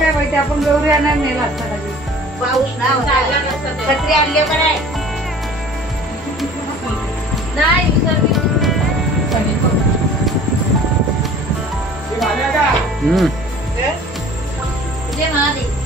काय माहिती आपण गौरी आणायला नेला असता कधी पाऊस ना छत्री आणले पण आहे नाही जय महादेव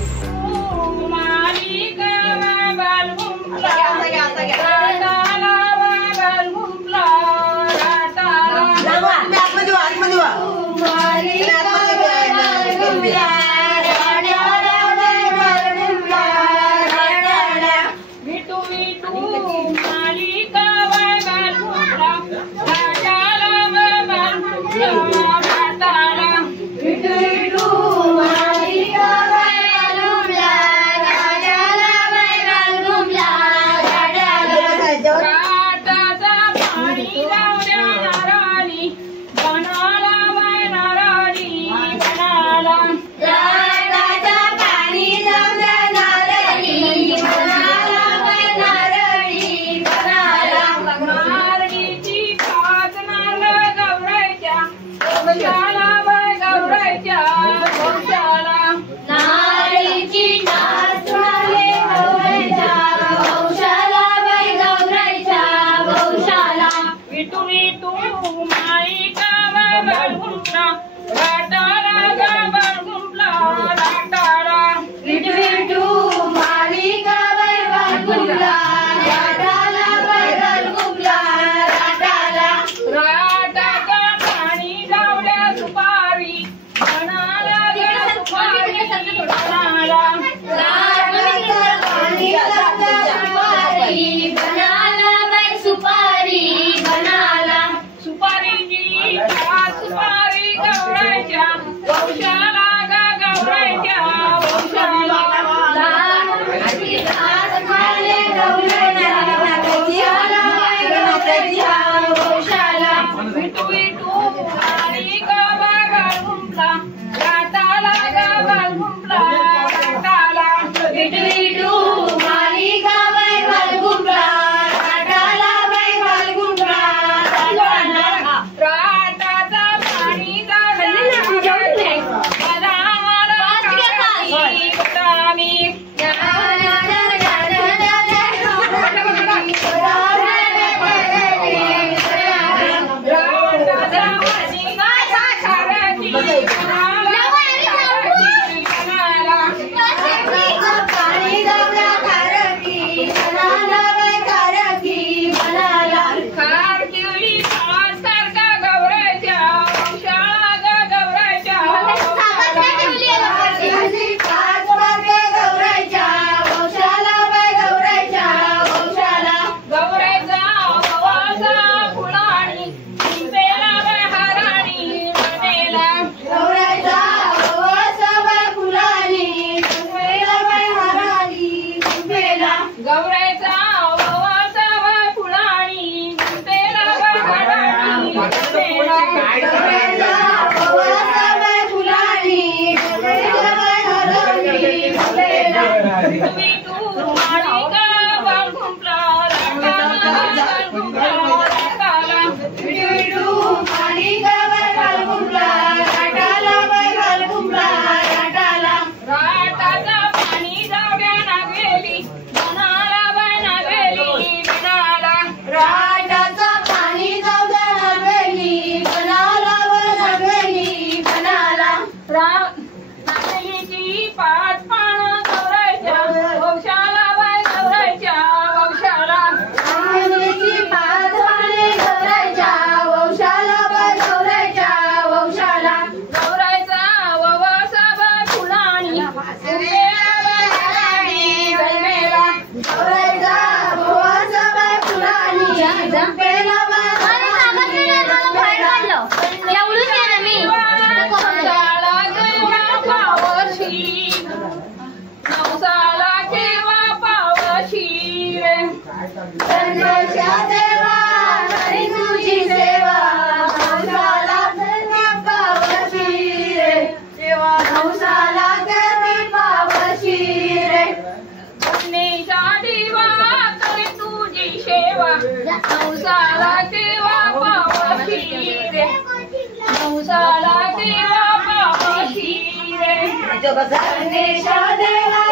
नवसाला देवा पावशी रे गणेशा देवा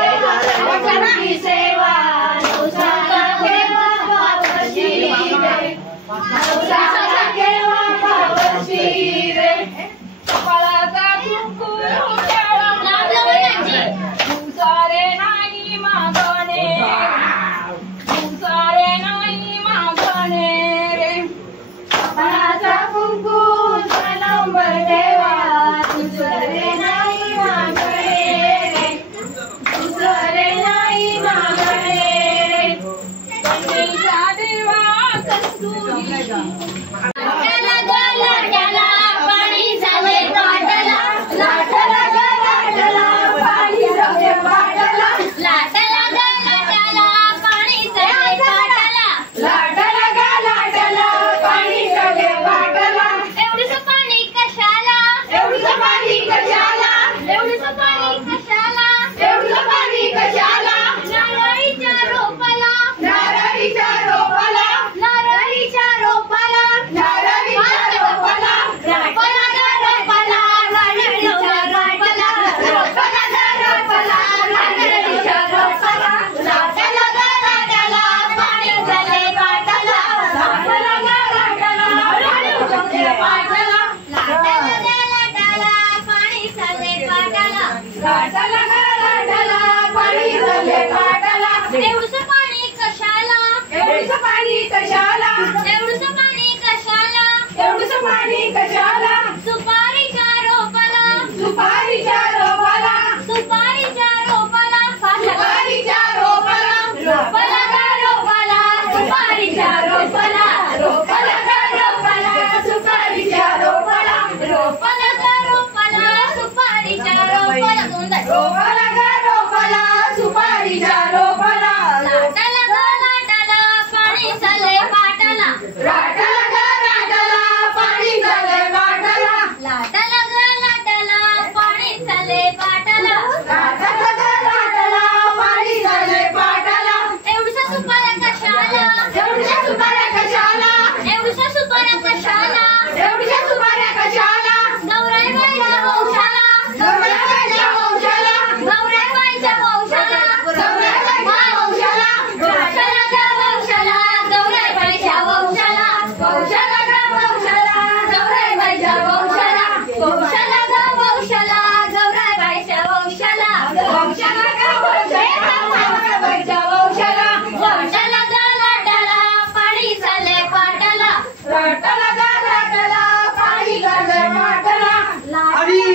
तुझी सेवा नवसाला देवा पावशी रे नवसाला देवा पावशी रे कपाळाचा कुंकुम सारे नाही मागणे सारे नाही मागणे रे कपाळाचा कुंकुम नंबर देवा दुसरे नाही मागणे रे दुसरे नाही मागणे रे गणेशा देवा कस्तुरी एवढंसं पाणी कशाला एवढंसं पाणी कशाला एवढंसं पाणी कशाला एवढंसं पाणी कशाला सुपारीच्या रोपाला सुपारीच्या रोपाला सुपारीच्या रोपाला सुपारीच्या रोपाला रोपाला गा रोपाला सुपारीच्या रोपाला रोपाला गा रोपाला सुपारीच्या रोपाला रोपाला गा रोपाला सुपारीच्या रोपाला रोपाला गा रोपाला सुपारीच्या रोपाला लाटाला गा लाटाला पाणी चालले पाटाला लाटाला गा लाटाला पाणी चालले पाटाला लाटाला गा लाटाला पाणी चालले पाटाला लाटाला गा लाटाला पाणी चालले पाटाला एवढ्या सुपाऱ्या कशाला एवढ्या सुपाऱ्या कशाला एवढ्या सुपाऱ्या कशाला एवढ्या सुपाऱ्या कशाला गौराईबाईच्या वंशाला गौराईबाईच्या वंशाला गौराईबाईच्या वंशाला गौराईबाईच्या वंशाला वंशाला गा वंशाला गौराईबाईच्या वंशाला वंशाला गा वंशाला गौराईबाईच्या वंशाला वंशाला गा वंशाला गौराईबाईच्या वंशाला वंशाला गा वंशाला गौराईबाईच्या वंशाला वंशाला गा लाटाला पाणी चालले पाटाला लाटाला गा लाटाला पाणी चालले पाटाला लाटाला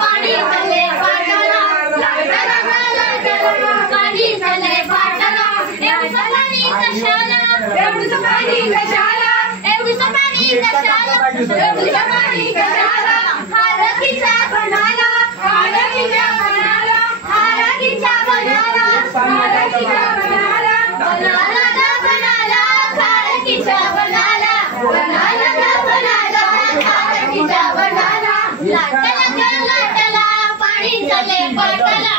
पाणी चालले पाटाला लाटाला गा लाटाला पाणी चालले पाटाला एवढं पाणी कशाला एवढं पाणी कशाला एवढं पाणी कशाला एवढं पाणी कशाला हारतीचा बनाला हारतीचा बनाला हारतीचा बनाला हारतीचा बनाला बनाला गा बनाला हारतीचा बनाला बनाला गा बनाला हारतीचा बनाला लाटाला गा लाटाला पाणी चालले पाटाला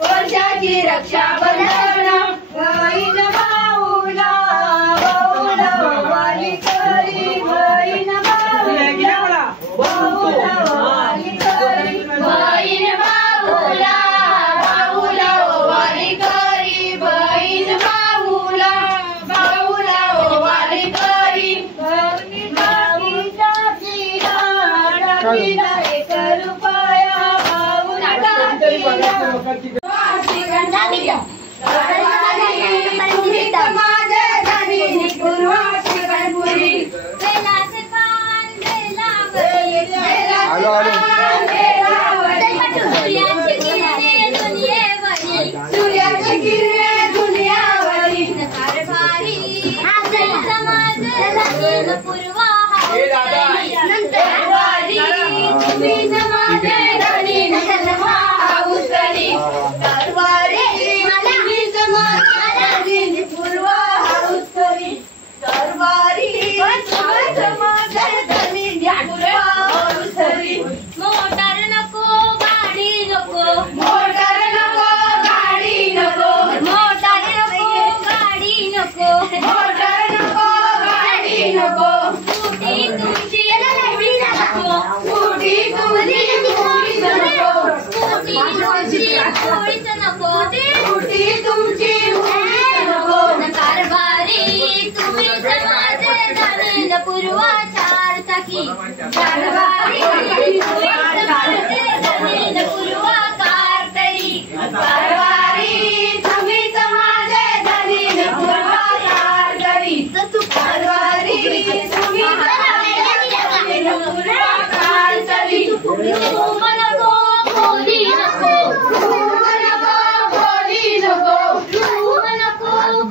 वर्षाची रक्षा बंधन बहीण भाऊला भाऊला वाली करी बहीण भाऊला भाऊला वाली करी बहीण भाऊला भाऊला वाली करी बहीण भाऊला भाऊला वाली करी बहीण भाऊला दाखीला 1 रुपया भाऊला दाखीला तुम्ही माझ्या धनी पूर्वा श्रीगणपुरी बेलाचे पान बेलावरी सूर्याची किरणे दुनियावरी कारभारी पूर्वा तुम्ही समाजे धनी हाऊसरी कारभारी तुम्ही समाजे पूर्वा हाऊसरी कारभारी समाजे धनी पूर्वा हाऊसरी मोटार नको गाडी नको मोटार नको गाडी नको मोटार नको गाडी नको मोटार नको गाडी नको स्कूटी तुमची नको स्कूटी तुमची नको स्कूटी तुमची होळीच नको स्कूटी तुमची नको कारभारी तुम्ही समाजे धनी पूर्वा चार चाकी कारभारी पूर्वा कारतरी कारभारी तुम्ही समाजे धनी पूर्वा कारतरी कारभारी तुम्ही पूर्वा कारतरी नको खोली नको नको खोली नको नको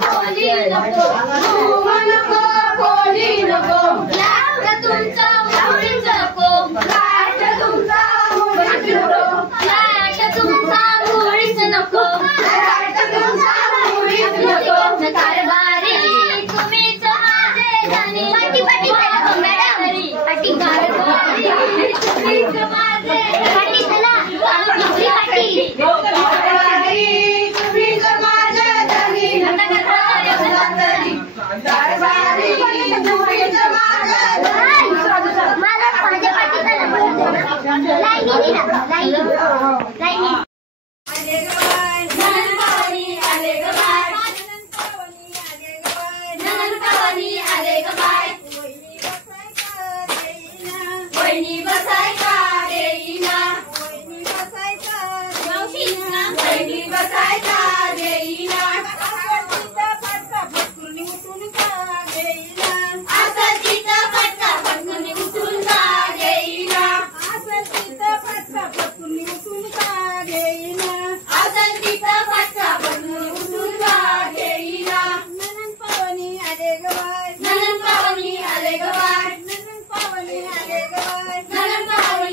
खोली नको नको खोली नको लाट तुमचा मुळीच नको लाट तुमचा मुळीच नको लाट तुमचा मुळीच नको लाट तुमचा मुळीच नको कारभारी तुम्ही समाजे धनी कारभारी तुम्ही समाजे कारभारी तुम्ही समाजे धनी कारभारी तुम्ही वहिनी बसायचा देईना वहिनी बसायचा देईना फटका फटकून उठून का देईना असं तिथं फटका फटकून उठून का देईना असं तिथं फटका फटकून उठून का देईना असं तिथं फटका फटकून उठून का देईना ननन पावनी आले ग बाय ननन पावनी आले ग बाय ननन पावनी आले ग बाय ननन पावनी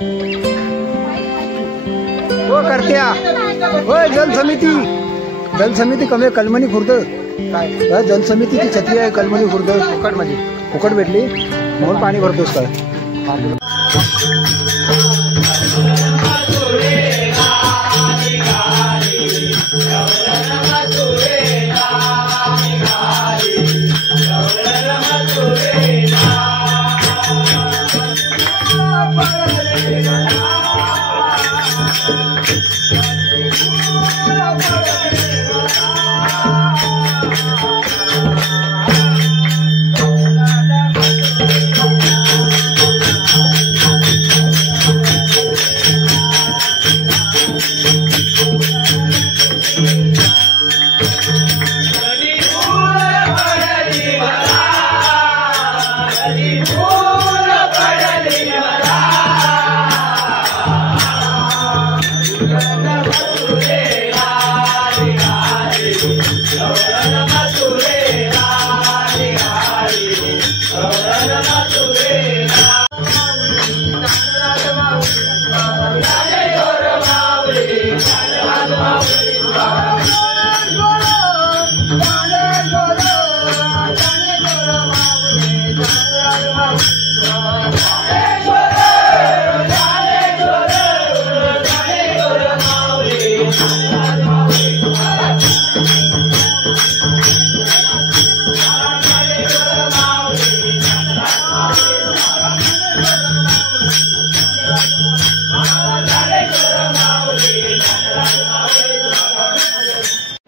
हो करत्या होय जल समिती कमी कलमनी खुर्द काय जल समितीची छत्री आहे कलमनी खुर्द फुकट मध्ये फुकट भेटली म्हणून पाणी भरतोस काय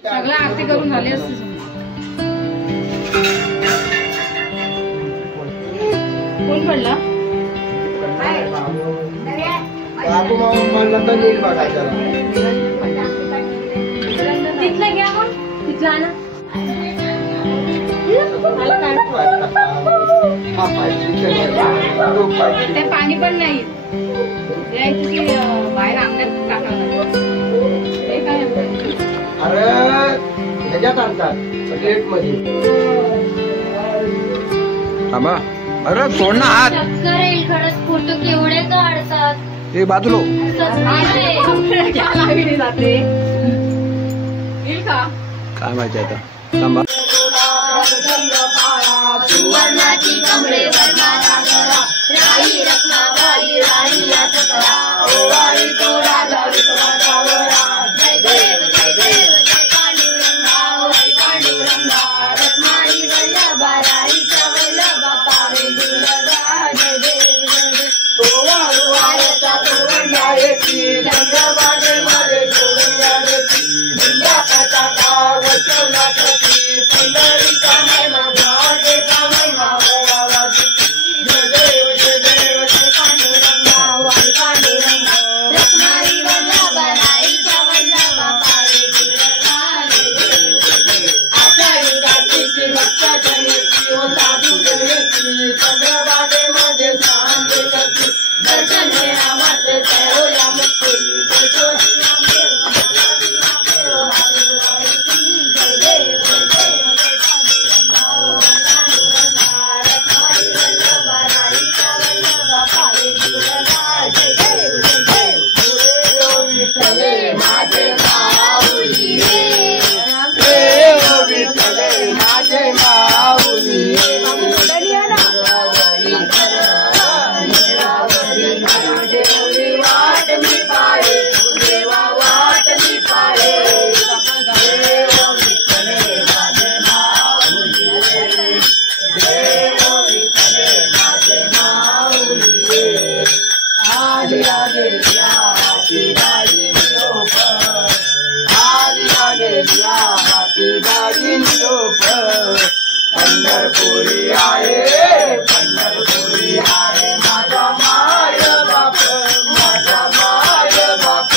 सगळं आरती करून झाली असते कोण पडला तिथला घ्या मग तिथला ना ते पाणी पण नाही बाहेर अंगणात टाकावं ते काय अरे ह्याच्यात आणतात प्लेट मध्ये थांबा अरे सोड ना हात फोटो केवढे काढतात ते बाजूलो जाते येईल का काय माहिती आता थांबा सुवर्णाची कमळे वर्णाला गळा राई रत्नाबाई राणी या सकळा ओवाळी तो राजा विश्वाचा वळा जय देव जय देव जय पांडुरंगा जय पांडुरंगा रत्नाई वल्लभा राईच्या वल्लभा पावे दुर्लभा जय देव जय देव ओवाळू आयता तोरणा येती चंद्रभागे मध्ये सोडूया देती दुर्गा पताका वचवला प्रती पंढरीचा महिमा भावाचा महिमा वळावा जय देव जय देव जय पांडुरंगा वाई पांडुरंगा रत्नाई वल्लभा राईच्या वल्लभा पावे दुर्लभा जय देव जय देव आषाढी रात्रीची भक्ता जनेची ओ साधू जनेची चंद्रभागेमध्ये स्नान करती दर्शन घ्या मात्र तयारोया मुक्ती जय जोशी नामदेव जय नामदेव जय देव जय देव जय पांडुरंगा पांडुरंगा रत्नाई वल्लभा राईच्या वल्लभा पावे दुर्लभा जय देव जय देव विठ्ठले माझे माऊली विठ्ठले माझे माऊली देवरी वाट मी पाळे देवा वाट मी पाळे देव विठ्ठले माझे माऊली देव विठ्ठले माझे माऊली आली आली हाती गाडी निरोप आली आली हाती गाडी निरोप पंढरपुरी आहे पंढरपुरी आहे माझा माय बाप माझा माय बाप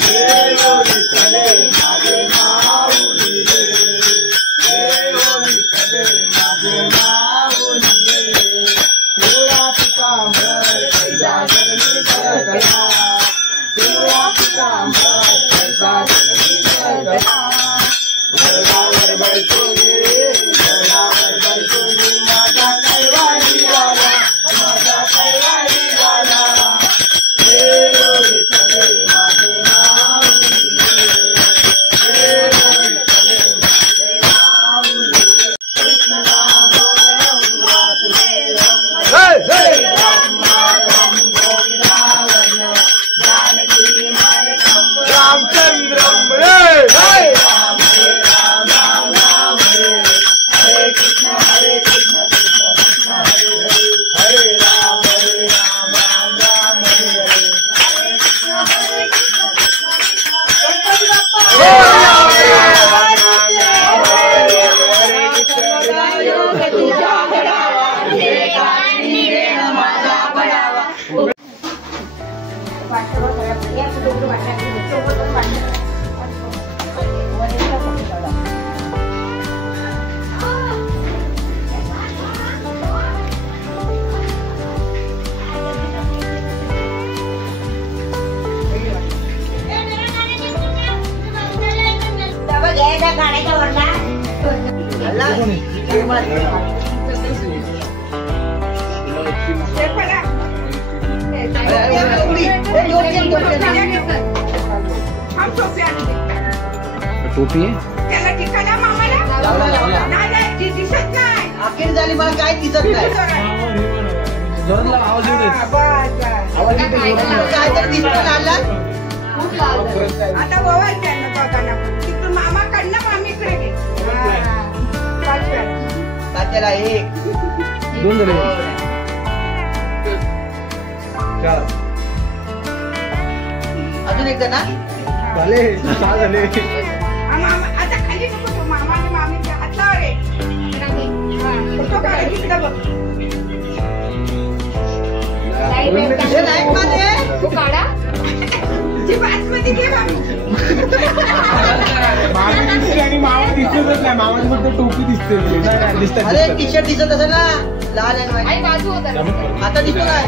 देव विठ्ठले माझे माऊली देव विठ्ठले माझे माऊली पिवळा पितांबर कैसा जगली जगला पिवळा पितांबर कैसा जगली जगला घरावर बैठून माझा कैवारी टोपी आहे त्याला ठिकाणा मामाला नाही नाही ती दिसत नाही अखेर झाली मला काय दिसत नाही काय तर दिसत आला आता गोवा त्यांना बघायला तिकडून मामाकडनं मामीकडे घे तात्याला एक 2 झाले 4 अजून एकदा ना झाले 6 झाले आता खाली नको तो मामा आणि मामीच्या हातलावर आहे फोटो काढ इकडे बघ हे लाईट मध्ये तू काढा जी बासमती घे मामी आणि मामा दिसतच नाही मामाची फक्त टोपी दिसते अरे टी शर्ट दिसत असेल ना लाल आणि white. आई बाजू होता आता दिसतो काय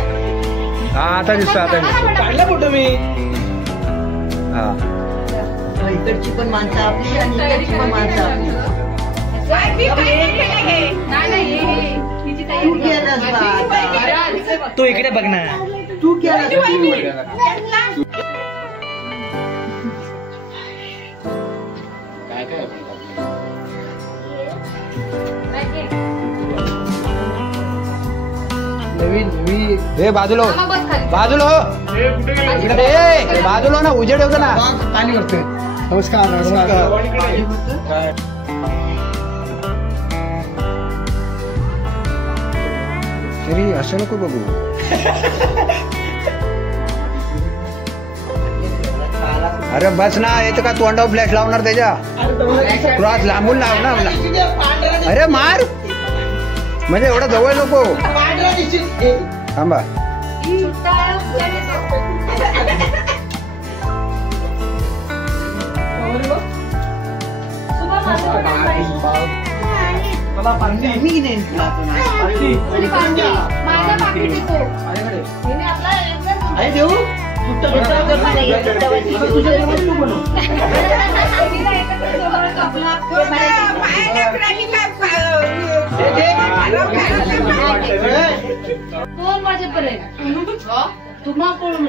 हा आता दिसतो आता दिसतो काढला फोटो मी हा इकडची पण माणसं आपली आणि इकडची पण माणसं आपली तू केलंस बा आता. तो इकडे बघ ना तू केलंस नवीन हे बाजूला हो. बाजूला हो. इकडे ये. बाजूला ना उजेड होतं ना पाणी करतोय नमस्कार नमस्कार तरी असं नको बघू अरे बस ना येतं का तोंडावर फ्लॅश लावणार त्याच्या तुला आज लांबून लाव ना अरे मार म्हणजे एवढं जवळ नको पांढरा दिसतील थांबा मी नाही अरे देऊ कोण माझ्यापर्यंत तुम्हा कोण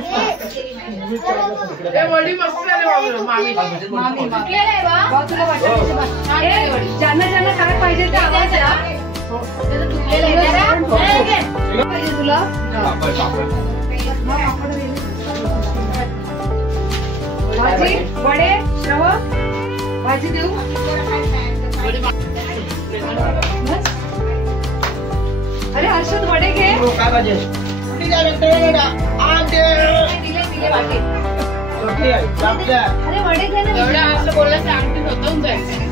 ज्यांना ज्यांना काय पाहिजे ते आवाज द्या. पाहिजे तुला भाजी वडे श्रव भाजी देऊ बस. अरे हर्षद वडे घे काय पाहिजे दिले वाटे अरे वडे घे ना एवढं असं बोललं तर आणखी होतं जायचं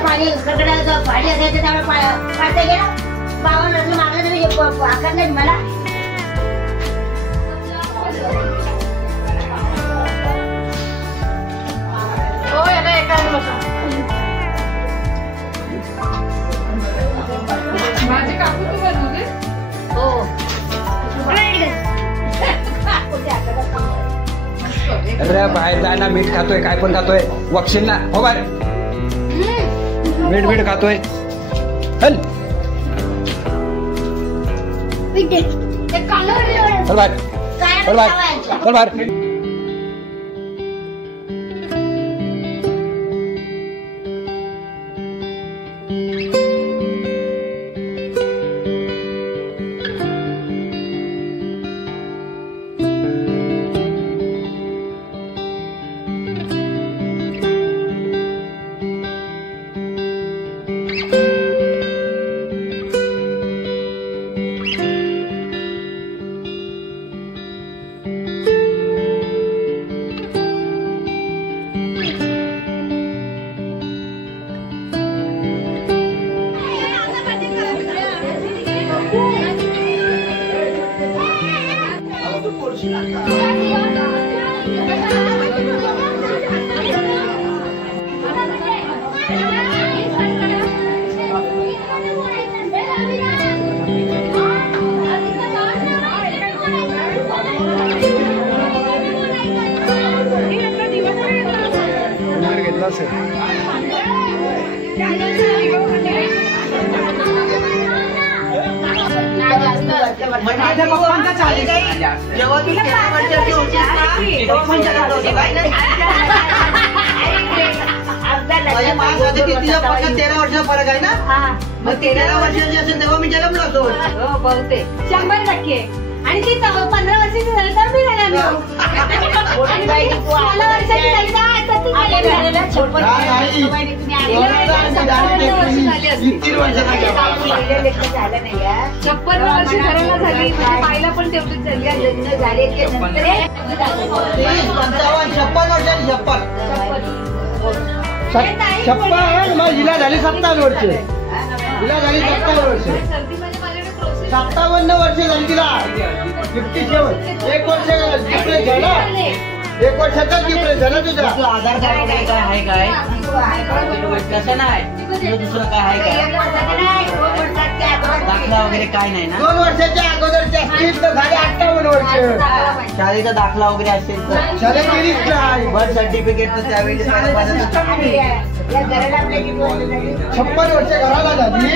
पाणी असायचं त्यामुळे पाडता गेला बावन लग्न मागलं तुम्ही आकार नाही मला हो याला एका बसा भाजी कापू तू बनवते हो अरे बाहेर जाय ना मीठ खातोय काय पण खातोय वक्षील ना हो बाहेर मीठ खातोय चल चल बाहेर चल बाहेर चल बाहेर पन्नास आहे. माझ्या पप्पांचा 40 आहे. जेव्हा ती 13 वर्षाची होती ना, तेव्हा पण 40 होती. माझ्या माझ्या तिचा पक्का 13 वर्षाचा फरक आहे ना. मग 13 वर्षाची असेल तेव्हा मी जन्मलो असतो. हो बहुतेक 100%. आणि ती 15 वर्षाची झाली तर मी झाली. 16 वर्षाची झाली तर ती झाली. 56 वर्ष घराला झाली पाहिला पण तेवढीच झाली. लग्न झाले की नंतर 56 वर्षाची 56. मग हिला झाली 57 वर्ष. हिला झाली 57 वर्ष. 57 वर्ष झाली तिला. 57. 1 वर्ष डिफरन्स झाला. 1 वर्षाचाच डिफरन्स झाला तुझा. तुझं आधार कार्ड वगैरे काय आहे काय? कसं नाही तुझं दुसरं काय आहे काय? दाखला वगैरे काय नाही ना. 2 वर्षाच्या अगोदरचे असतील तर झाले 58 वर्ष. शाळेचा दाखला वगैरे असेल तर शाळेत गेलीच नाही. बर्थ सर्टिफिकेट तर त्यावेळी या घराला आपल्या किती वर्ष झाली? 56 वर्ष घराला झाली.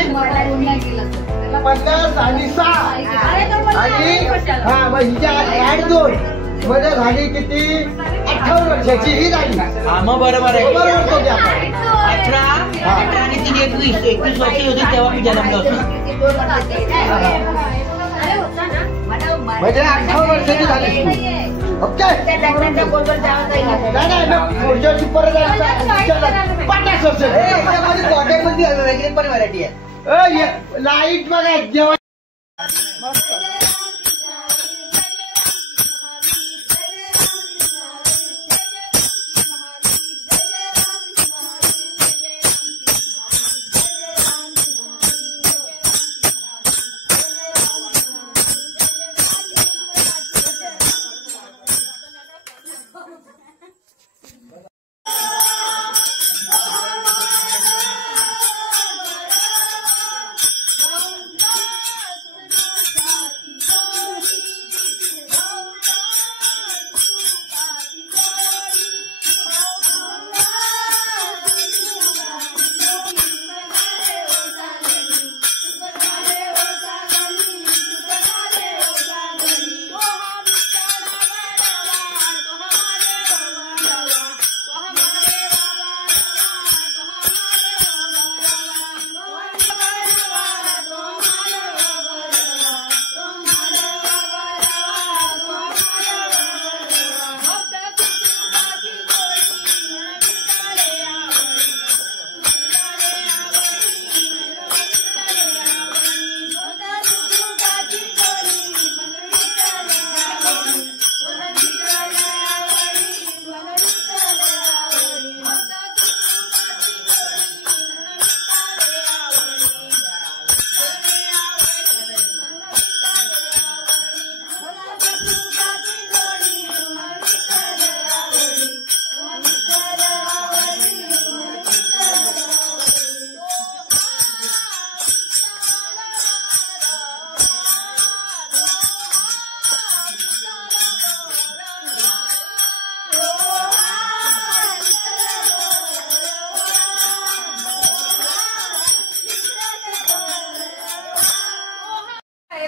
50 आणि 6 आणि हा मग हिच्या 8-2 मध्ये झाली किती 58 वर्षाची ही झाली. हा मग बरोबर आहे. बरोबर तो घ्या. 18 आणि 3 21 वर्षी होती तेव्हा मी जन्मलो होतो. म्हणजे 58 वर्षाची झाली. ओके लग्नाचा गोंधळ जावं काही नाही मग पुढच्या वर्षी परत 50 वर्ष. कॉन्टॅक्टमध्ये वेगळी पण व्हरायटी आहे. लाईट बघा जेव्हा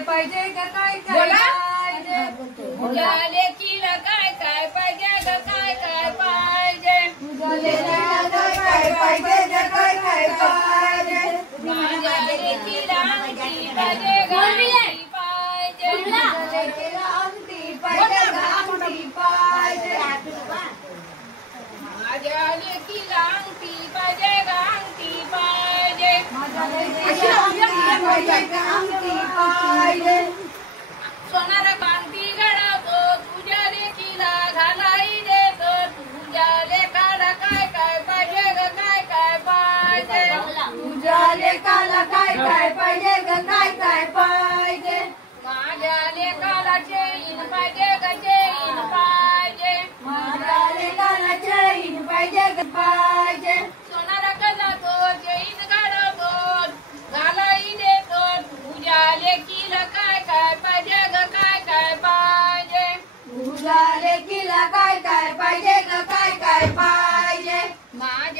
पाहिजे का काय बोला. पाहिजे? तुझ्या लेकीला काय काय पाहिजे ग काय काय पाहिजे. तुझ्या लेकीला काय पाहिजे का काय काय पाहिजे? माझ्या लेकीला अंगठी पाहिजे ग अंगठी पाहिजे. तुझ्या लेकीला अंगठी पाहिजे का अंगठी पाहिजे? माझ्या लेकीला अंगठी पाहिजे ग अंगठी पाहिजे. माझ्या लेकीला अंगठी पाहिजे का अंगठी पाहिजे? सोनारा कांती घडवतो तुझ्या लेकीला घालाई देतो. तुझ्या लेकाला काय काय पाहिजे ग काय काय पाहिजे. तुझ्या लेकाला काय काय पाहिजे ग काय काय पाहिजे? माझ्या लेकाला चैन पाहिजे ग चैन पाहिजे. माझ्या लेकाला चैन पाहिजे ग पाहिजे. सोनारा कजातो चैन घडवतो घालाई देतो. तुझ्या लेकीला काय काय पाहिजे ग काय काय पाहिजे. तुझ्या लेकीला काय काय पाहिजे ग काय काय पाहिजे? माझ्या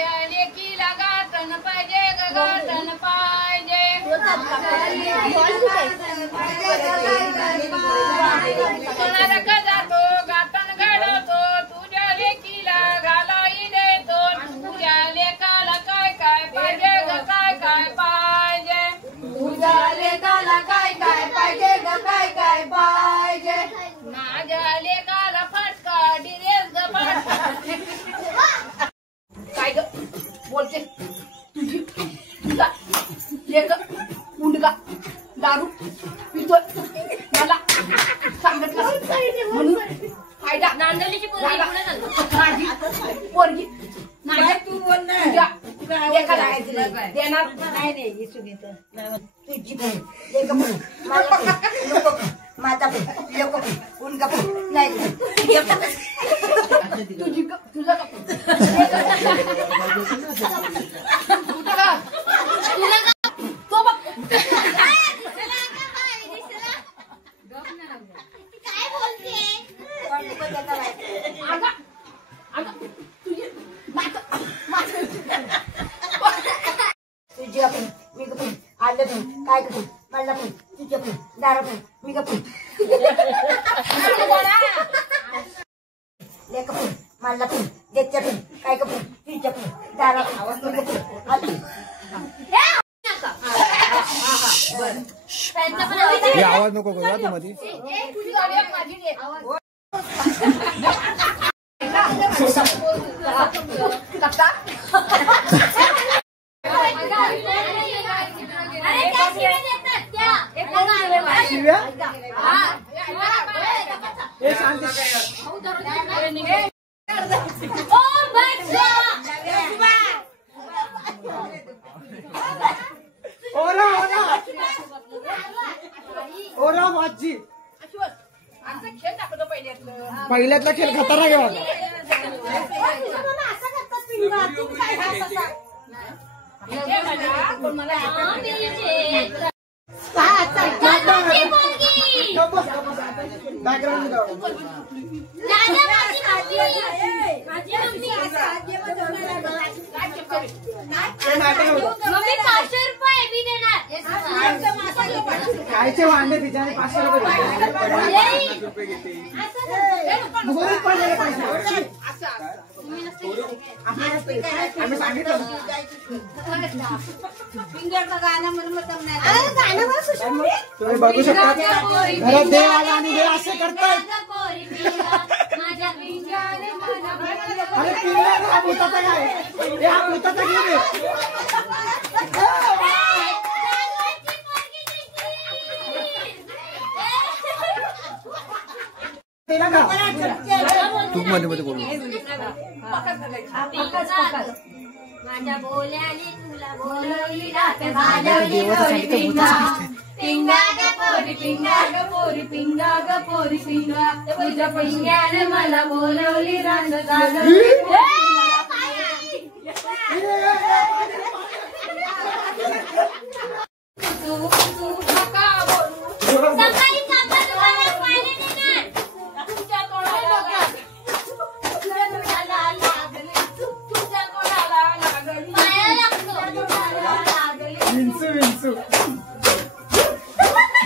सोनारा जातो गातण घडवतो तुझ्या लेकीला घालाई देतो तुझ्या लेकाला काय काय पाहिजे ग काय काय पाहिजे तुझ्या लेकाला काय काय पाहिजे ग काय काय पाहिजे माझ्या लेकाला फटका डिरेस ग फटका काय ग बोलते तुझी तुझा लेक मुंडगा दारू पितोय मला सांगितलं म्हणून फायदा नांदलीची पोरगी नाही तू बोल ना लेकाला देणार नाही नाही सुनीता तुझी बहीण लेक बहीण मला बहीण लोक माझा बहीण लोक बहीण उनका बहीण नाही तुझी तुझा तो बघ काय बोलते अगं अगं तुझी तुझी आपण मी गप्पी आलं पण काय गप्पी मला पण तुझ्या पण दारा पण मी गप्पी लेक पण मला पण देच्या पण काय गप्पी तुझ्या पण दारा पण मी गप्पी आली हे आवाज नको करू तू मध्ये तुझी गाडी आहे, माझी घे. लागता? शिव्या ओरा वाची आमचा खेळ दाखवतो पहिल्यातलं पहिल्यातला खेळ खतरनाक आहे बाबा. बॅकग्राऊंड कायचे वांदे तिच्याने 500 रुपये मुहूर्त पडलेले पैसे आम्ही सांगितलं फिंगरचं गाणं म्हणून तुम्ही बघू शकता घरात देव आला आणि हे असे करतायत. अरे पिंगळा हा भूताचा काय हे हा भूताचा घेऊन ये. तिला का तू मध्ये मध्ये बोलू माझ्या बोल्याने तुला बोलवली रात घालवली पिंगा ग पोरी पिंगा ग पोरी पिंगा ग पोरी पिंगा तुझ्या पिंग्याने मला बोलवली रात घालवली सकाळी काका तुम्हाला पाणी देणार तुझ्या तोंडाला लागली पाया लागतो विंचू विंचू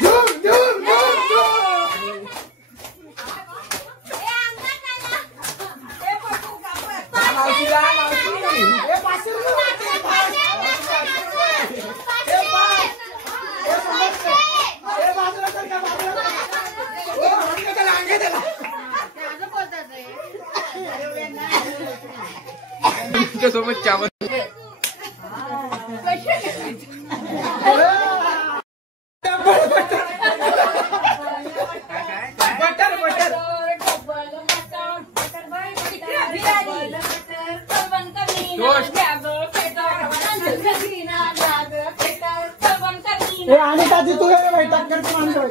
झूम झूम झूम झूम मावशीला मावशी हे 500 रुपये तुझ्यासोबत चावल बटर बटर हे आणि ताजी तू हे बैठक करतो मानतो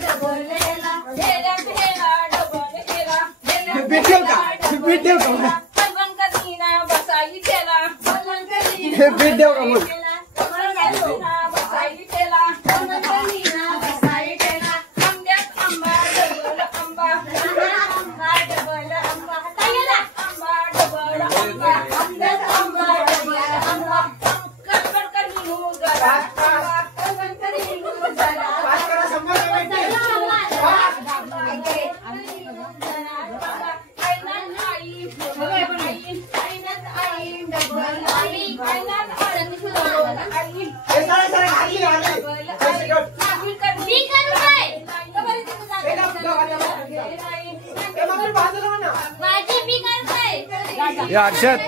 डबल हेला बीट देऊ का मग? बसाई केला हे बीट देऊ का मग? बसाई केला आंब्यात आंबा डबल आंबा आंबा डबल आंबा आंबा डबल आंबा आंब्यात आंबा डबल आंबा कणकण निघू जरा कणकण निघू जरा या अर्षद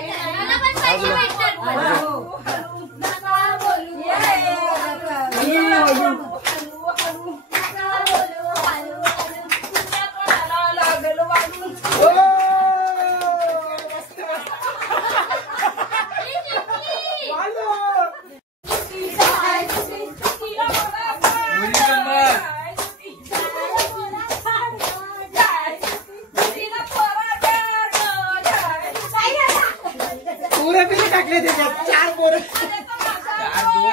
पुरे बिल टाकले त्याच्यात 4 पोरं 2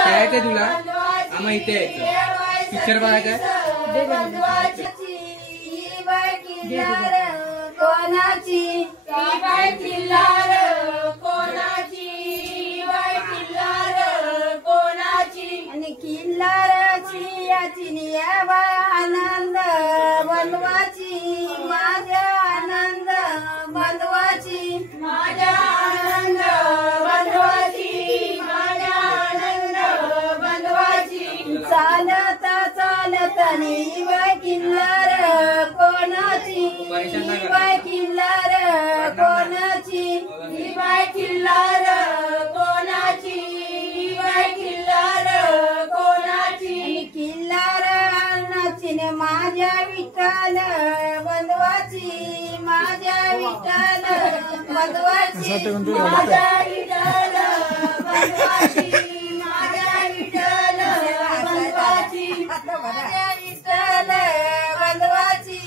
आहे तुला आम्हा इथे पिक्चर बघायचं कोणाची किल्लार कोणाची आणि किल्लाराची याची आनंद बनवाची माझ्या आनंद बनवाची माझ्या आनंद बनवाची माझ्या आनंद बनवाची चालता चालता बाय किल्लार कोणाची बाय किल्लार कोणाची बाय किल्लार कोणाची बाय किल्लार कोणाची किल्लार नाची माझ्या विठ्ठल बंधवाची माझ्या विठ्ठल बंधवाची माझ्या विठ्ठल बंधवाची माझ्या विठ्ठल बंधवाची माझ्या विठ्ठल बंधवाची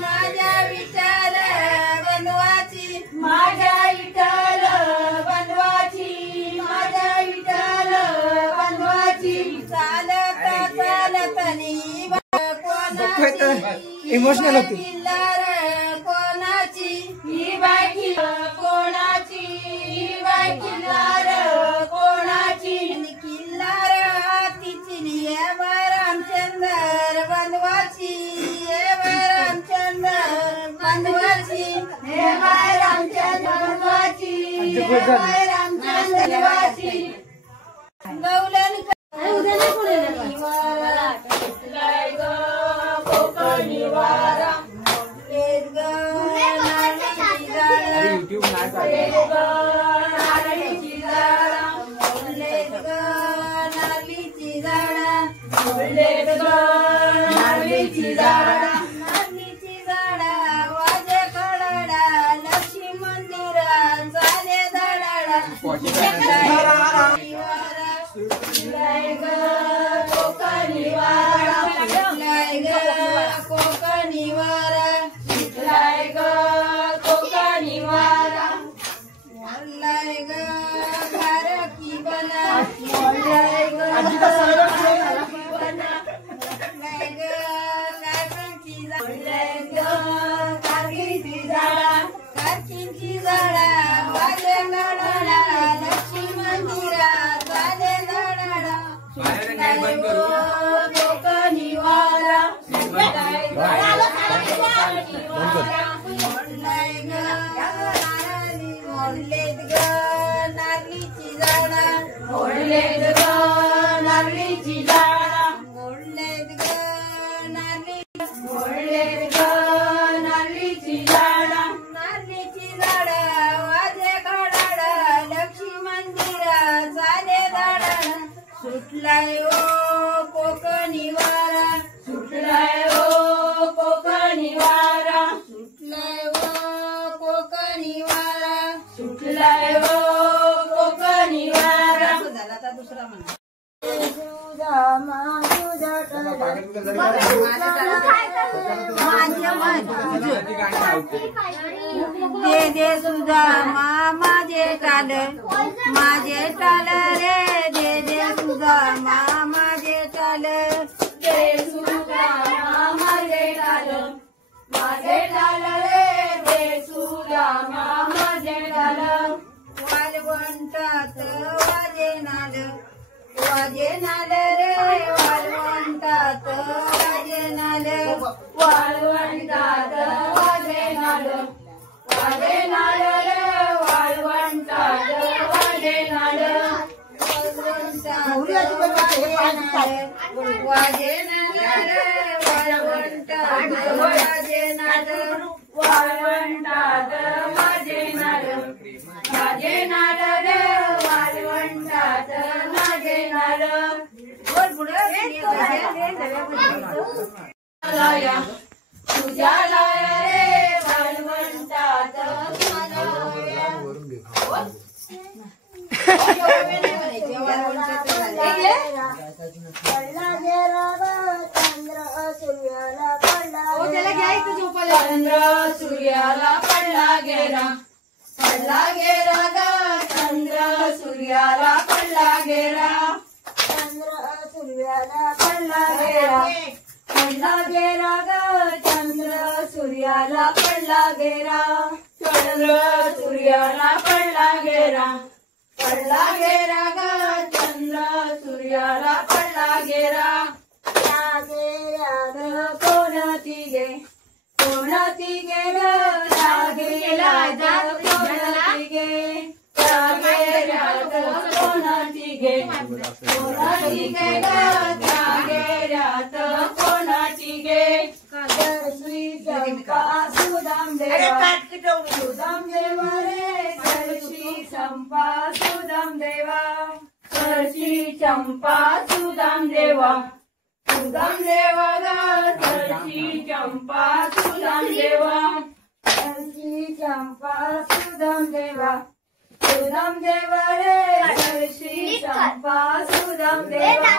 माझ्या विठ्ठल बंधवाची माझ्या विठ्ठल बंधवाची माझ्या विठ्ठल बंधवाची चालता चालता इमोशनल होती किल्लार कोणाची ही बाय कोणाची ही बाय किल्लार कोणाची किल्लार तिची रामचंद्र बंधवाची रामचंद्र बंधवाची हे बाय रामचंद्र बंधवाची रामचंद्र बंधवाची गौलन YouTube नाही नारळीची झाडा वाजे कडडा लक्ष्मी मंदिर चाले धडाडा कोकणी वारा कोकणी वारा कोकणी वारा मोडलेत ग नारळीची झाडा मोडलेत ग मोडलेत ग नारळीची झाडा नारळीची झाडा वाजे घडाडा लक्ष्मी मंदिरा चाले दाडा सुटलाय ओ कोकणी वारा सुटलाय ओ कोकणी वारा सुटलाय ओ कोकणी वारा सुटलाय ओ कोकणी वारा झाला आता दुसरा म्हणा दे दे सुधा माझे टाल माझे टाल रे दे दे सुधा माझे टाल दे सुद्धा माझे डाल माझे डाल रे दे सुद्धा माझे डाल वालवंटात वाजे नाल रे वालवंटात वाजे नाल वाळवंटात वाजे नाल रे वाळवंटात वाजे नाल वाजे नाल रे वालवंटात वाजे नाल वाळवंटात माझे नाल रे वाळवंटात माझे नाल लाया तुझ्या लाया रे वाळवंटात चंद्र सूर्याला पडला गेला ग चंद्र सूर्याला पडला गेला पडला गेला ग चंद्र सूर्याला पडला गेला चंद्र सूर्याला पडला गेला ग चंद्र सूर्याला पडला गेला कोणती गे ग जागेला कोणती गे जागेऱ्यात कोणती गे ग जागेऱ्यात कोणती गे श्री चंपा सुदाम देवा रे श्री चंपा सुदाम देवा श्री चंपा सुदाम देवा ग श्री चंपा सुदाम देवा श्री चंपा सुदाम देवा रे श्री चंपा सुदाम देवा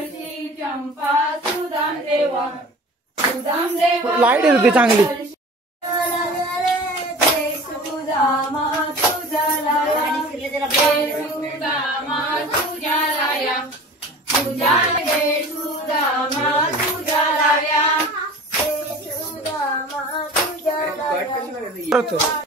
श्री चंपा सुदाम देवा लाईट येते चांगली सुदामा तुझा लाया सुदामा तुझ्या लाया तुझ्या गे सुदामा तुझ्या लाया करतो